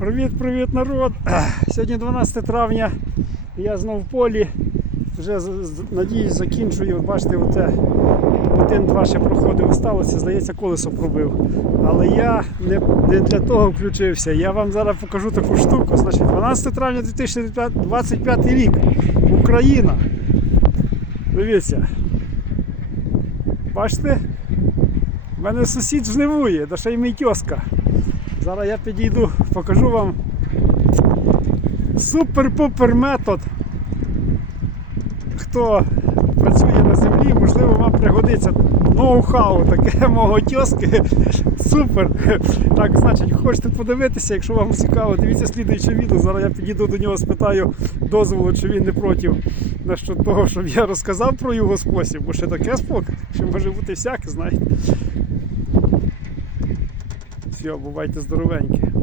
Привіт-привіт, народ! Сьогодні 12 травня. Я знов в полі. Вже надіюсь закінчую. Бачите, оце один-два ще проходив, сталося, здається, колесо пробив. Але я не, не для того включився. Я вам зараз покажу таку штуку. Значить, 12 травня 2025 рік. Україна. Дивіться. Бачите? У мене сусід жнивує, да ще й мій тьоска. Зараз я підійду, покажу вам супер-пупер метод. Хто працює на землі, можливо, вам пригодиться ноу-хау таке мого тьоски. Супер. Так, значить, хочете подивитися, якщо вам цікаво, дивіться слідуюче відео. Зараз я підійду до нього, спитаю дозволу, чи він не проти насчет того, щоб я розказав про його спосіб, бо ще таке спокій, що може бути всяке, знаєте. Все, бувайте здоровенькі.